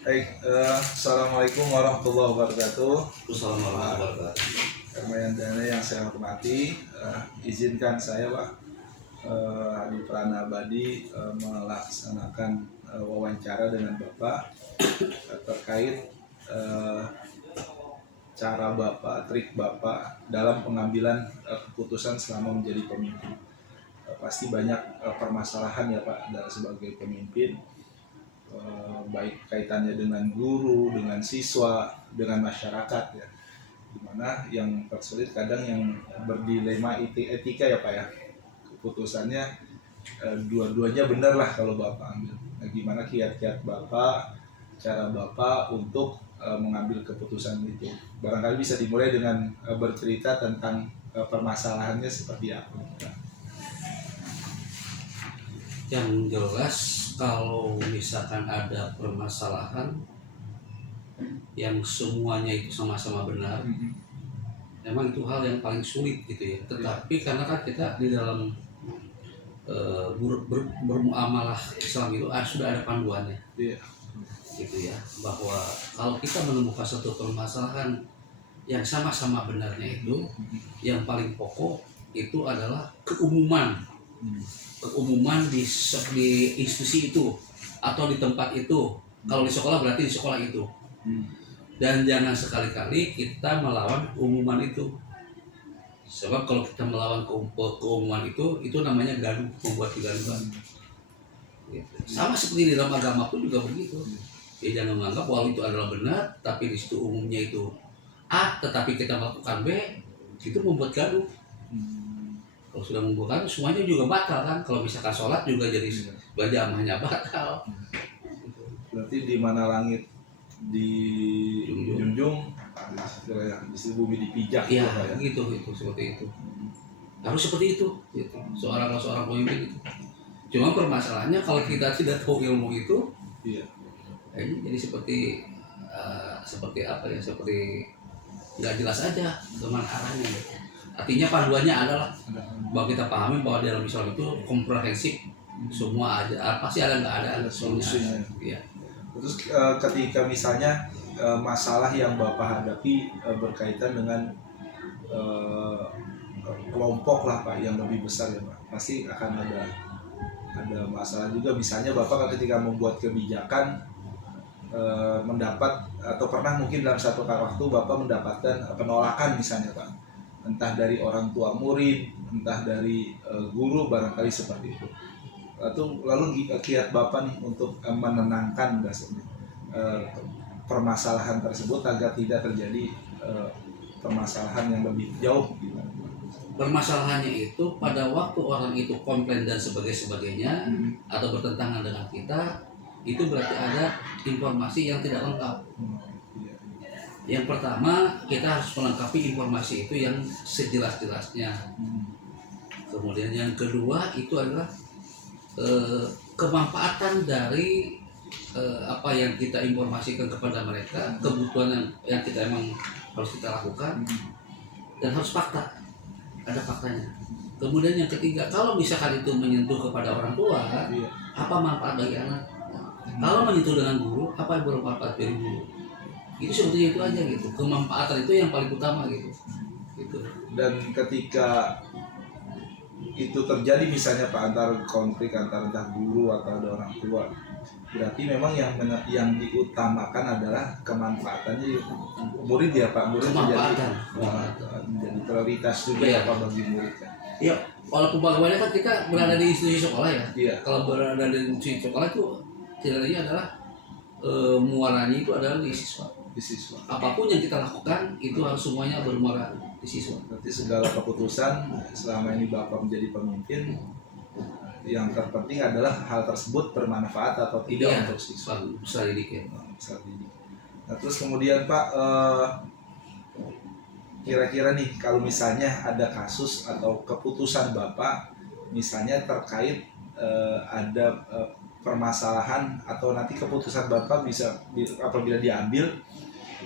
Baik, Assalamualaikum warahmatullahi wabarakatuh. Assalamualaikum warahmatullahi wabarakatuh. Kamayan Dana yang saya hormati, izinkan saya Pak Hadi Pranabadi melaksanakan wawancara dengan Bapak terkait cara Bapak, trik Bapak dalam pengambilan keputusan selama menjadi pemimpin. Pasti banyak permasalahan ya Pak sebagai pemimpin, baik kaitannya dengan guru, dengan siswa, dengan masyarakat ya. Dimana yang tersulit kadang yang berdilema etika ya Pak ya. Keputusannya dua-duanya benar lah kalau Bapak ambil. Nah, gimana kiat-kiat Bapak, cara Bapak untuk mengambil keputusan itu. Barangkali bisa dimulai dengan bercerita tentang permasalahannya seperti apa. Yang jelas kalau misalkan ada permasalahan yang semuanya itu sama-sama benar, memang itu hal yang paling sulit gitu ya. Tetapi karena kan kita di dalam bermuamalah Islam itu sudah ada panduannya, gitu ya, bahwa kalau kita menemukan satu permasalahan yang sama-sama benarnya itu, yang paling pokok itu adalah keumuman di institusi itu atau di tempat itu. Kalau di sekolah berarti di sekolah itu. Dan jangan sekali-kali kita melawan keumuman itu. Sebab kalau kita melawan keumuman itu namanya gaduh, membuat kegaduhan. Gitu. Sama seperti di dalam agama pun juga begitu. Ya, jangan menganggap bahwa itu adalah benar, tapi di situ umumnya itu A, tetapi kita melakukan B, itu membuat gaduh. Kalau sudah membuat gaduh, semuanya juga batal kan. Kalau misalkan sholat juga jadi berjamaahnya batal. Berarti di mana langit dijunjung, di bumi dipijak. Ya, gitu seperti itu. Harus seperti itu, gitu. Seorang pemimpin itu. Cuma permasalahannya kalau kita tidak tahu ilmu itu, jadi seperti apa ya, seperti nggak jelas aja kemana arahnya. Gitu. Artinya panduannya adalah bahwa kita pahami bahwa dalam Islam itu komprehensif, semua aja, pasti ada nggak ada solusinya. Ya. Terus ketika misalnya masalah yang Bapak hadapi berkaitan dengan kelompok lah Pak yang lebih besar ya Pak, pasti akan ada masalah juga. Misalnya Bapak ketika membuat kebijakan mendapat atau pernah mungkin dalam satu waktu Bapak mendapatkan penolakan misalnya Pak, entah dari orang tua murid, entah dari guru, barangkali seperti itu. Lalu kiat Bapak nih untuk menenangkan permasalahan tersebut agar tidak terjadi permasalahan yang lebih jauh gitu. Permasalahannya itu pada waktu orang itu komplain dan sebagainya atau bertentangan dengan kita, itu berarti ada informasi yang tidak lengkap. Yang pertama, kita harus melengkapi informasi itu yang sejelas-jelasnya. Kemudian yang kedua itu adalah kemanfaatan dari apa yang kita informasikan kepada mereka, kebutuhan yang kita emang harus kita lakukan, dan harus fakta, ada faktanya. Kemudian yang ketiga, kalau misalkan itu menyentuh kepada orang tua, apa manfaat bagi anak? Kalau menyentuh dengan guru, apa yang bermanfaat bagi guru? Itu sebetulnya itu aja gitu. Kemanfaatan itu yang paling utama gitu. Dan ketika itu terjadi misalnya Pak antar konflik antar entah guru atau ada orang tua, berarti memang yang diutamakan adalah kemanfaatannya murid ya Pak, murid menjadi prioritas juga ya Pak bagi murid kan. Iya, walaupun bagaimana kan kita berada di institusi sekolah ya. Iya. Kalau berada di institusi sekolah itu tidaknya adalah muaranya itu adalah di siswa. Apapun yang kita lakukan itu harus semuanya bermuara di siswa. Berarti segala keputusan selama ini Bapak menjadi pemimpin, yang terpenting adalah hal tersebut bermanfaat atau tidak untuk siswa. Besar didik ya. Nah, terus kemudian Pak, kira-kira nih kalau misalnya ada kasus atau keputusan Bapak misalnya terkait ada permasalahan atau nanti keputusan Bapak bisa apabila diambil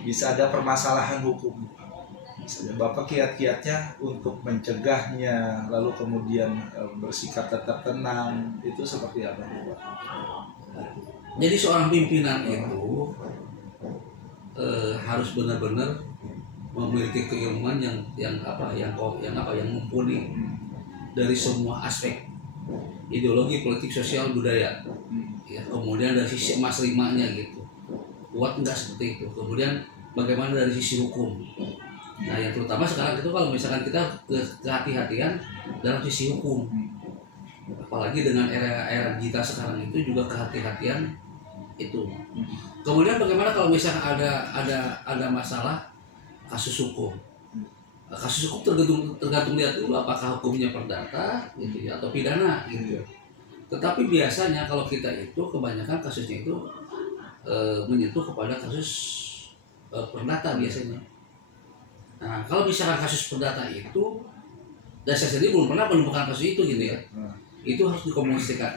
bisa ada permasalahan hukum. Misalnya Bapak kiat-kiatnya untuk mencegahnya, lalu kemudian bersikap tetap tenang, itu seperti apa Pak? Jadi seorang pimpinan itu harus benar-benar memiliki keilmuan yang mumpuni dari semua aspek ideologi, politik, sosial, budaya. Ya, kemudian dari sisi emas limanya gitu, kuat enggak seperti itu. Kemudian bagaimana dari sisi hukum. Nah yang terutama sekarang itu kalau misalkan kita kehati-hatian dalam sisi hukum, apalagi dengan era digital sekarang itu juga kehati-hatian itu. Kemudian bagaimana kalau misalkan ada masalah kasus hukum. Kasus hukum tergantung lihat dulu apakah hukumnya perdata gitu ya atau pidana gitu. Tetapi biasanya kalau kita itu kebanyakan kasusnya itu menyentuh kepada kasus perdata biasanya. Nah, kalau misalkan kasus perdata itu, dan saya sendiri belum pernah menemukan kasus itu gitu ya. Itu harus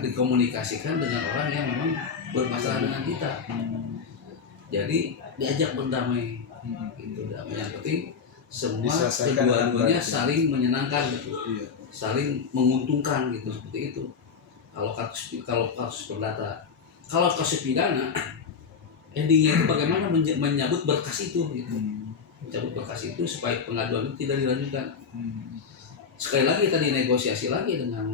dikomunikasikan dengan orang yang memang bermasalah dengan kita. Jadi diajak berdamai, gitu. Damai yang penting semua kedua-duanya saling menyenangkan gitu, saling menguntungkan gitu seperti itu. Kalau kasus perdata, kalau kasus pidana, endingnya itu bagaimana menyambut berkas itu gitu. Mencabut berkas itu supaya pengaduan itu tidak dilanjutkan. Sekali lagi tadi negosiasi lagi dengan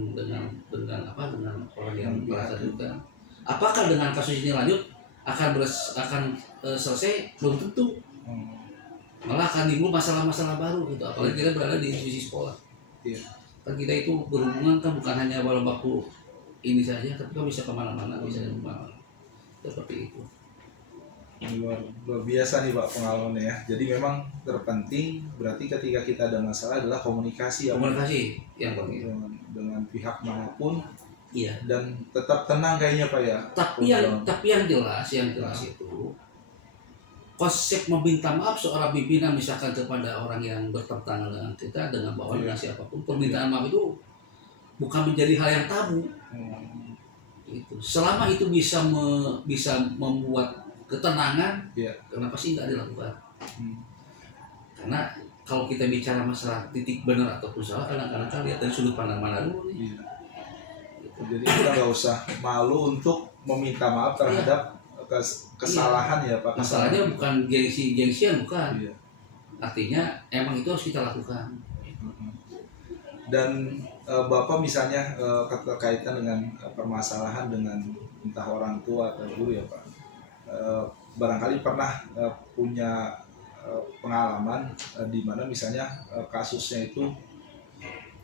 orang yang merasa juga. Apakah dengan kasus ini lanjut akan selesai? Belum tentu. Malah akan timbul masalah-masalah baru gitu. Apalagi kita berada di institusi sekolah. Kan kita itu berhubungan kan bukan hanya dalam waktu ini saja, tapi kan bisa kemana-mana, bisa kemana-mana. Seperti itu. Luar biasa nih Pak pengalamannya ya. Jadi memang terpenting berarti ketika kita ada masalah adalah komunikasi ya. Komunikasi yang penting dengan pihak manapun. Iya. Dan tetap tenang kayaknya Pak ya. Tapi yang jelas itu konsep meminta maaf seorang pimpinan misalkan kepada orang yang bertentangan dengan kita dengan bawahan dengan siapapun, permintaan maaf itu bukan menjadi hal yang tabu. Itu selama itu bisa membuat ketenangan, kenapa sih nggak dilakukan? Karena kalau kita bicara masalah titik benar ataupun salah, kadang-kadang kan lihat dari sudut pandang mana dulu nih. Jadi kita nggak usah malu untuk meminta maaf terhadap kesalahan ya Pak. Masalahnya bukan gengsian bukan. Artinya emang itu harus kita lakukan. Dan Bapak misalnya berkaitan dengan permasalahan dengan entah orang tua atau guru ya Pak. Barangkali pernah punya pengalaman di mana misalnya kasusnya itu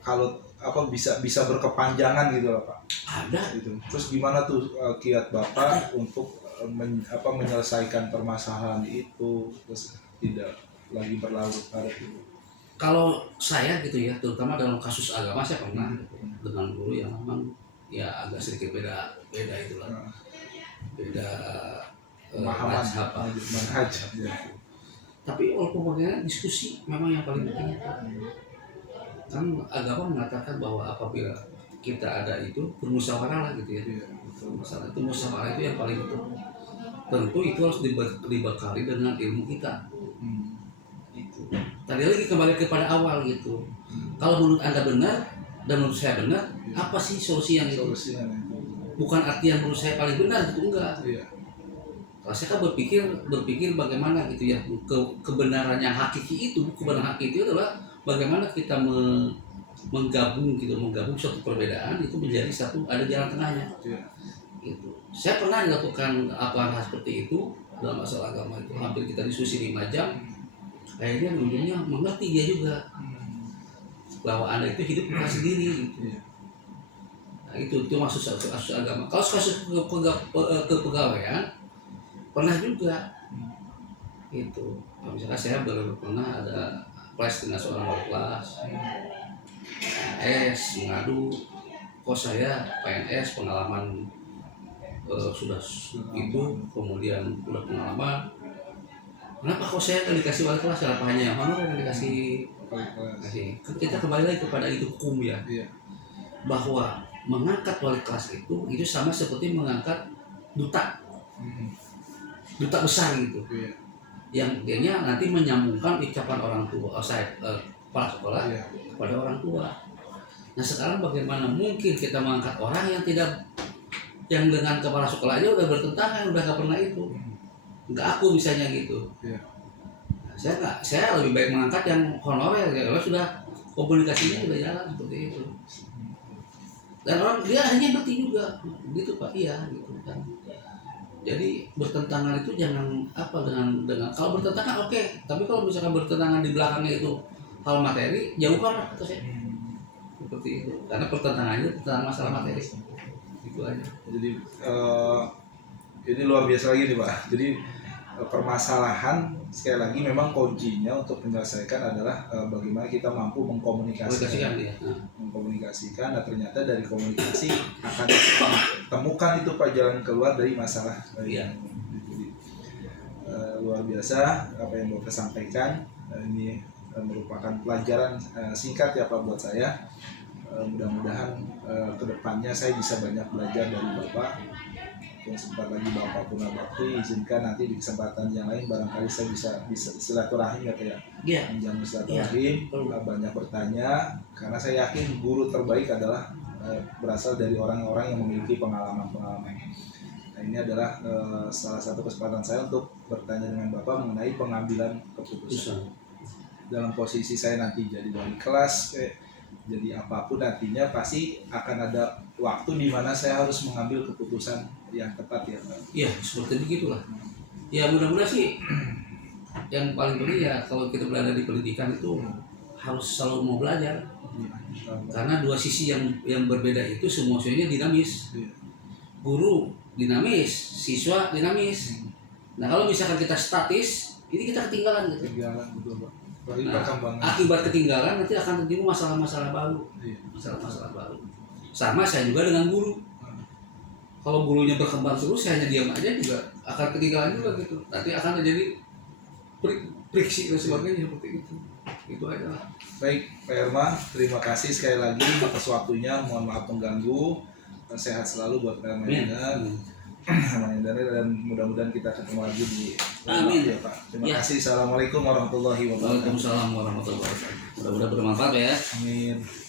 kalau bisa berkepanjangan gitu lah Pak. Ada gitu. Terus gimana tuh kiat Bapak untuk menyelesaikan permasalahan itu terus tidak lagi berlarut-larut gitu. Kalau saya gitu ya, terutama dalam kasus agama saya pernah dengan guru yang memang ya agak sedikit beda itulah. Beda pemahaman manhaj. Tapi walaupun bagaimana diskusi memang yang paling penting. Kan agama mengatakan bahwa apabila kita ada itu bermusyawarah lah gitu ya. Masalah itu musyawarah itu yang paling penting. Tentu itu harus dibekali dengan ilmu kita. Itu. Tadi lagi kembali kepada awal gitu. Kalau menurut Anda benar dan menurut saya benar, apa sih solusi yang itu? Bukan artian menurut saya paling benar itu enggak. Kalau saya kan berpikir bagaimana gitu ya, kebenaran yang hakiki itu adalah bagaimana kita menggabung suatu perbedaan itu menjadi satu, ada jalan tengahnya. Gitu. Saya pernah dilakukan hal seperti itu dalam masalah agama itu, hampir kita diskusi 5 jam. Akhirnya ujungnya mengerti dia juga bahwa Anda itu hidup bukan sendiri gitu. Nah, itu maksud kasus agama. Kalau kasus kepegawaian pernah juga itu. Misalnya saya pernah ada kelas dengan seorang wali kelas PNS mengadu, kok saya PNS pengalaman sudah itu, kemudian udah pengalaman, kenapa kok saya kan dikasih wali kelas, kenapa hanya yang honor yang dikasih. Kita kembali lagi kepada itu hukum ya, bahwa mengangkat wali kelas itu sama seperti mengangkat duta besar gitu. yang kayaknya nanti menyambungkan ucapan orang tua, kepala sekolah Iya. kepada orang tua. Nah sekarang bagaimana mungkin kita mengangkat orang yang tidak, yang dengan kepala sekolah aja udah bertentangan, udah nggak pernah itu, nggak aku misalnya gitu. Iya. Nah, saya lebih baik mengangkat yang honorer ya, kalau sudah komunikasinya sudah jalan seperti itu. Dan orang dia hanya ngerti juga, gitu Pak, iya gitu kan. Jadi bertentangan itu jangan apa dengan kalau bertentangan oke, tapi kalau misalkan bertentangan di belakangnya itu hal materi, jauhkan lah kata saya. Seperti itu. Karena pertentangannya tentang masalah materi. Itu aja. Jadi ini luar biasa lagi nih Pak. Jadi permasalahan sekali lagi memang kuncinya untuk menyelesaikan adalah bagaimana kita mampu Komunikasikan dia. mengkomunikasikan, dan ternyata dari komunikasi akan temukan itu Pak jalan keluar dari masalah. Iya. Jadi, luar biasa apa yang Bapak sampaikan. Ini merupakan pelajaran singkat ya Pak buat saya. Mudah-mudahan kedepannya saya bisa banyak belajar dari Bapak. Yang sebentar lagi Bapak Purna Bakti, izinkan nanti di kesempatan yang lain barangkali saya bisa silaturahim ya Pak ya. Iya. Menjamin silaturahim, banyak bertanya, karena saya yakin guru terbaik adalah berasal dari orang-orang yang memiliki pengalaman-pengalaman. Nah ini adalah salah satu kesempatan saya untuk bertanya dengan Bapak mengenai pengambilan keputusan. Dalam posisi saya nanti jadi wali kelas, jadi apapun nantinya pasti akan ada waktu di mana saya harus mengambil keputusan yang tepat ya Pak. Iya, seperti begitulah. Ya mudah-mudahan sih yang paling penting ya kalau kita berada di pendidikan itu harus selalu mau belajar. Karena dua sisi yang berbeda itu semuanya dinamis. Guru dinamis, siswa dinamis. Nah kalau misalkan kita statis, ini kita ketinggalan gitu. Ketinggalan betul Pak. Nah, akibat ketinggalan nanti akan terjadi masalah-masalah baru. Masalah-masalah baru. Sama saya juga dengan guru. Kalau gurunya berkembang terus, saya hanya diam aja juga akan ketinggalan juga gitu. Nanti akan terjadi friksi dan sebagainya seperti itu. Itu aja lah. Baik, Pak Herman, terima kasih sekali lagi atas waktunya. Mohon maaf mengganggu. Sehat selalu buat Pak Herman dan mudah-mudahan kita ketemu lagi di Amin ya Pak. Terima kasih. Assalamualaikum warahmatullahi wabarakatuh. Waalaikumsalam warahmatullahi wabarakatuh. Mudah-mudahan bermanfaat ya. Amin.